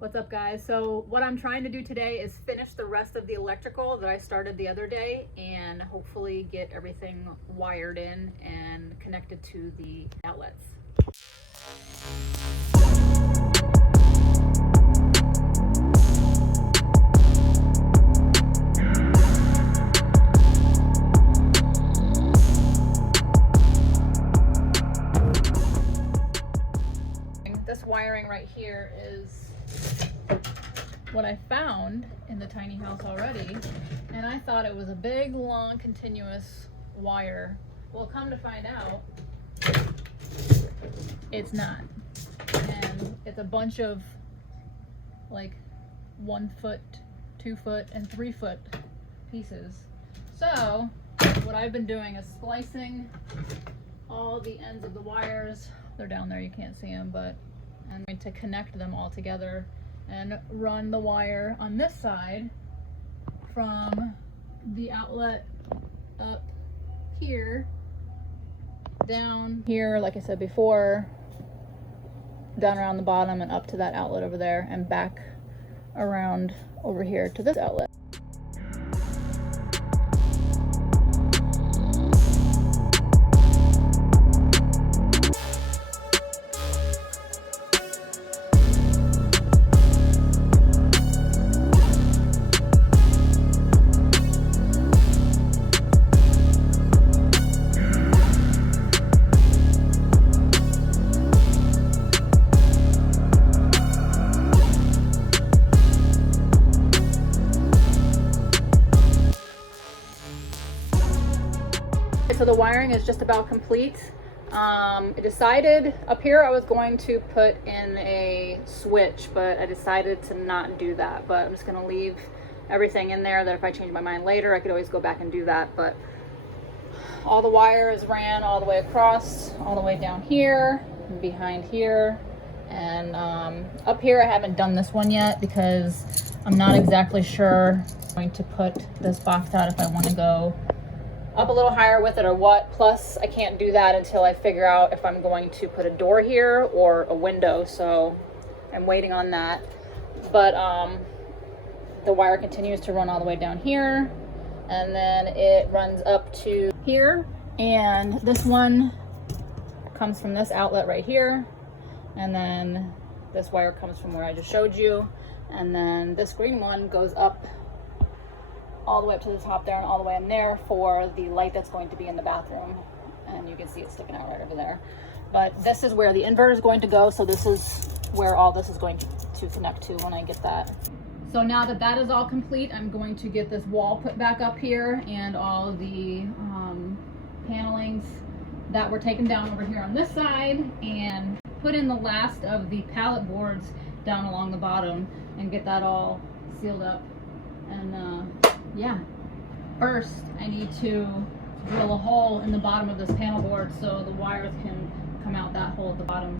What's up, guys? So what I'm trying to do today is finish the rest of the electrical that I started the other day and hopefully get everything wired in and connected to the outlets. This wiring right here is what I found in the tiny house already, and I thought it was a big, long, continuous wire. Well, come to find out, it's not. And it's a bunch of like 1 foot, 2 foot, and 3 foot pieces. So what I've been doing is splicing all the ends of the wires. They're down there, you can't see them, but I'm going to connect them all together and run the wire on this side from the outlet up here, down here, like I said before, down around the bottom and up to that outlet over there, and back around over here to this outlet. So the wiring is just about complete. I decided up here I was going to put in a switch, but I decided to not do that. But I'm just going to leave everything in there that if I change my mind later, I could always go back and do that. But all the wire is ran all the way across, all the way down here, and behind here. And up here I haven't done this one yet because I'm not exactly sure I'm going to put this box out if I want to go up a little higher with it or what. Plus I can't do that until I figure out if I'm going to put a door here or a window, so I'm waiting on that. But the wire continues to run all the way down here, and then it runs up to here, and this one comes from this outlet right here, and then this wire comes from where I just showed you, and then this green one goes up all the way up to the top there and all the way in there for the light that's going to be in the bathroom, and you can see it sticking out right over there. But this is where the inverter is going to go, so this is where all this is going to connect to when I get that. So now that that is all complete, I'm going to get this wall put back up here and all the panelings that were taken down over here on this side, and put in the last of the pallet boards down along the bottom and get that all sealed up. And yeah, first I need to drill a hole in the bottom of this panel board so the wires can come out that hole at the bottom.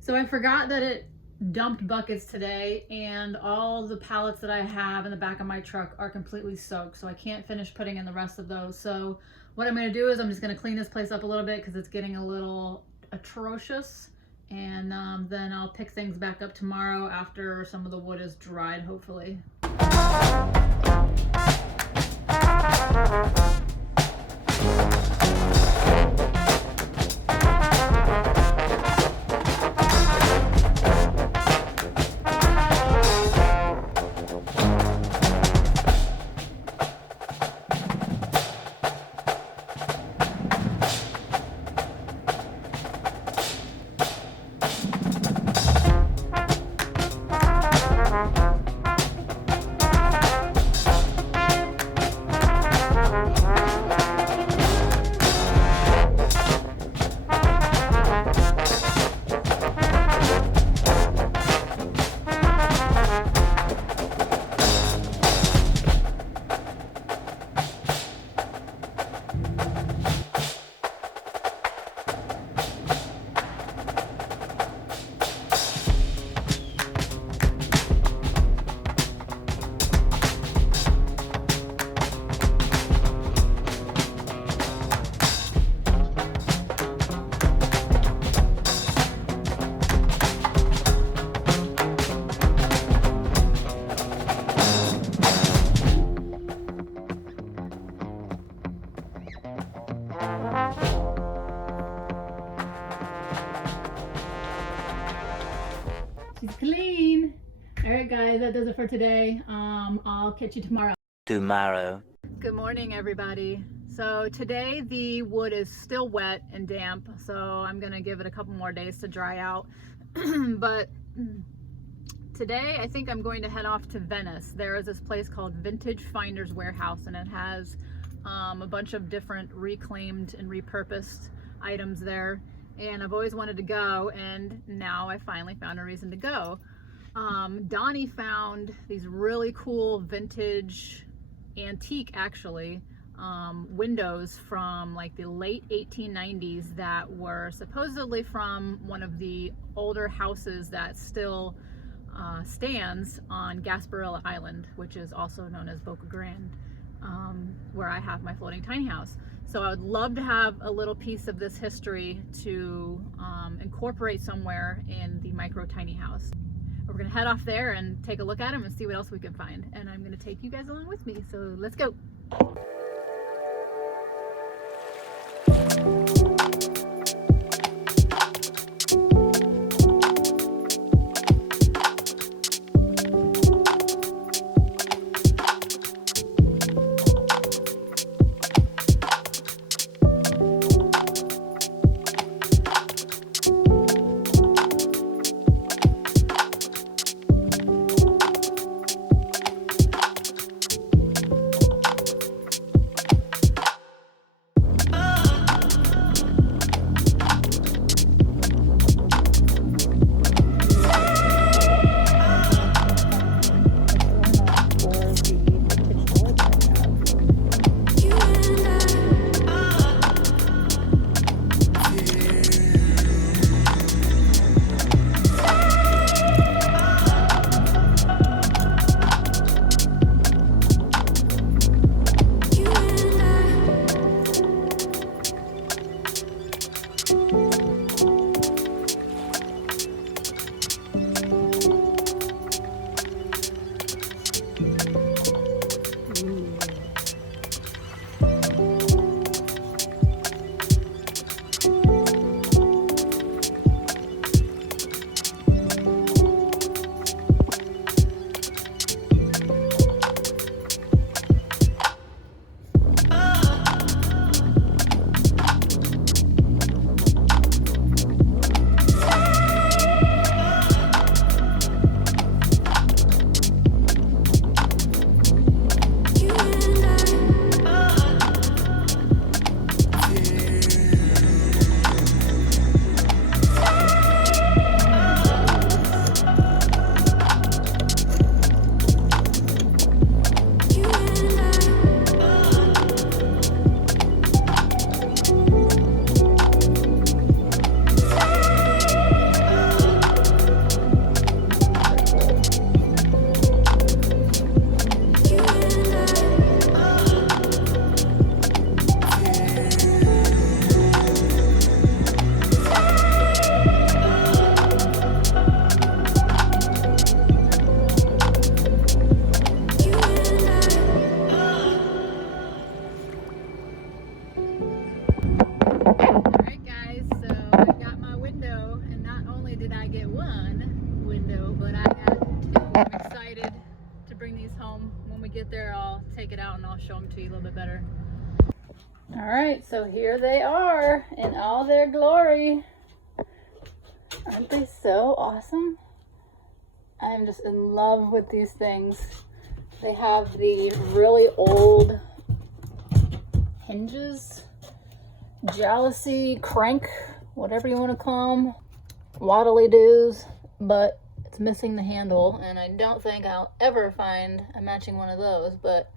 So I forgot that it dumped buckets today, and all the pallets that I have in the back of my truck are completely soaked, so I can't finish putting in the rest of those. So what I'm going to do is I'm just going to clean this place up a little bit because it's getting a little atrocious, and then I'll pick things back up tomorrow after some of the wood is dried, hopefully. She's clean. All right, guys, that does it for today. I'll catch you tomorrow. Good morning, everybody. So today the wood is still wet and damp, so I'm gonna give it a couple more days to dry out. But today I think I'm going to head off to Venice. There is this place called Vintage Finders Warehouse, and it has a bunch of different reclaimed and repurposed items there. And I've always wanted to go, and now I finally found a reason to go. Donnie found these really cool vintage, antique actually, windows from like the late 1890s that were supposedly from one of the older houses that still stands on Gasparilla Island, which is also known as Boca Grande, where I have my floating tiny house. So I would love to have a little piece of this history to incorporate somewhere in the micro tiny house. We're gonna head off there and take a look at them and see what else we can find. And I'm gonna take you guys along with me, so let's go. Alright guys, so I got my window, and not only did I get one window, but I got two. I'm excited to bring these home. When we get there, I'll take it out and I'll show them to you a little bit better. Alright, so here they are in all their glory. Aren't they so awesome? I'm just in love with these things. They have the really old hinges, jealousy, crank, whatever you want to call them, waddly doos, but it's missing the handle, and I don't think I'll ever find a matching one of those, but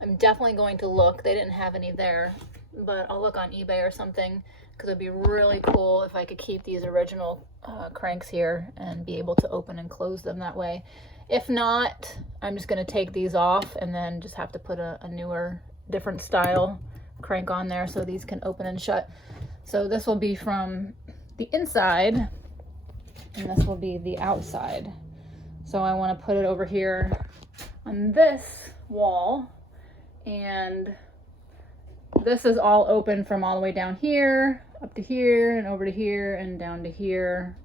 I'm definitely going to look. They didn't have any there, but I'll look on eBay or something, because it'd be really cool if I could keep these original cranks here and be able to open and close them that way. If not, I'm just going to take these off and then just have to put a newer, different style crank on there so these can open and shut. So this will be from the inside and this will be the outside. So I want to put it over here on this wall, and this is all open from all the way down here up to here and over to here and down to here.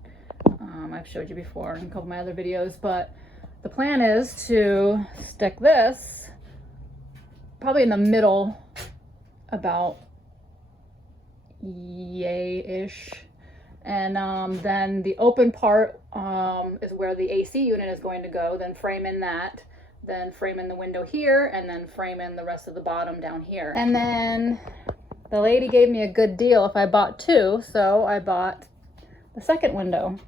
I've showed you before in a couple of my other videos, but the plan is to stick this probably in the middle, about yay-ish. And then the open part is where the AC unit is going to go, then frame in that, then frame in the window here, and then frame in the rest of the bottom down here. And then the lady gave me a good deal if I bought two, so I bought the second window.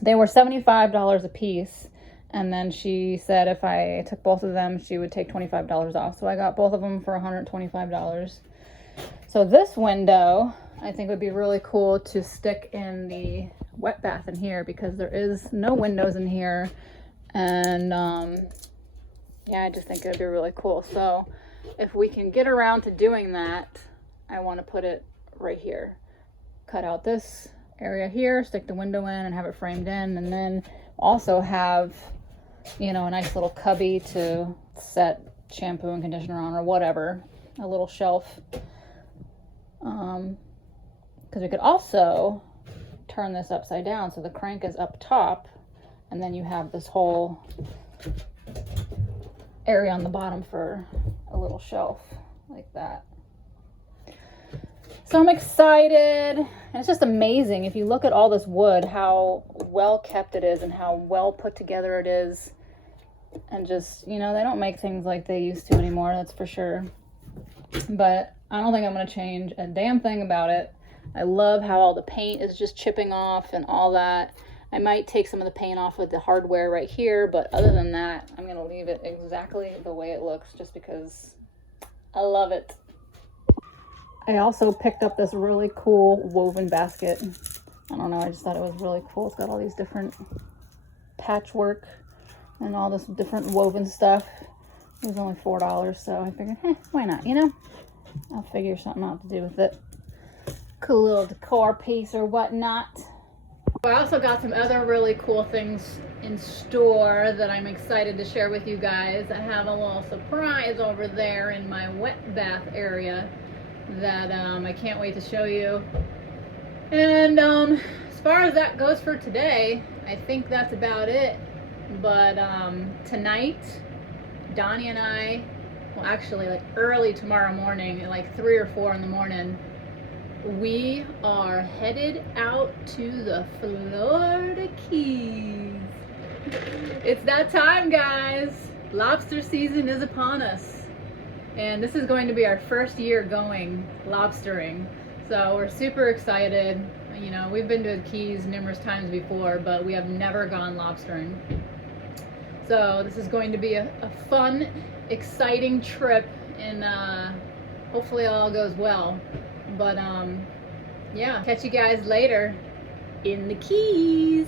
They were $75 a piece, and then she said if I took both of them, she would take $25 off. So I got both of them for $125. So this window, I think would be really cool to stick in the wet bath in here, because there is no windows in here. And yeah, I just think it would be really cool. So if we can get around to doing that, I want to put it right here. Cut out this area here, stick the window in and have it framed in, and then also have, you know, a nice little cubby to set shampoo and conditioner on, or whatever, a little shelf. Because we could also turn this upside down, so the crank is up top, and then you have this whole area on the bottom for a little shelf like that. So I'm excited, and it's just amazing if you look at all this wood, how well kept it is and how well put together it is. And just, you know, they don't make things like they used to anymore, that's for sure. But I don't think I'm going to change a damn thing about it. I love how all the paint is just chipping off and all that. I might take some of the paint off with the hardware right here, but other than that, I'm going to leave it exactly the way it looks, just because I love it. I also picked up this really cool woven basket. I don't know, I just thought it was really cool. It's got all these different patchwork and all this different woven stuff. It was only $4, so I figured, why not, you know? I'll figure something out to do with it. Cool little decor piece or whatnot. I also got some other really cool things in store that I'm excited to share with you guys. I have a little surprise over there in my wet bath area that I can't wait to show you. And as far as that goes for today, I think that's about it. But tonight, Donnie and I, well actually like early tomorrow morning, at like 3 or 4 in the morning, we are headed out to the Florida Keys. It's that time, guys. Lobster season is upon us. And this is going to be our first year going lobstering. So we're super excited. You know, we've been to the Keys numerous times before, but we have never gone lobstering. So this is going to be a fun, exciting trip, and hopefully it all goes well. But yeah, catch you guys later in the Keys.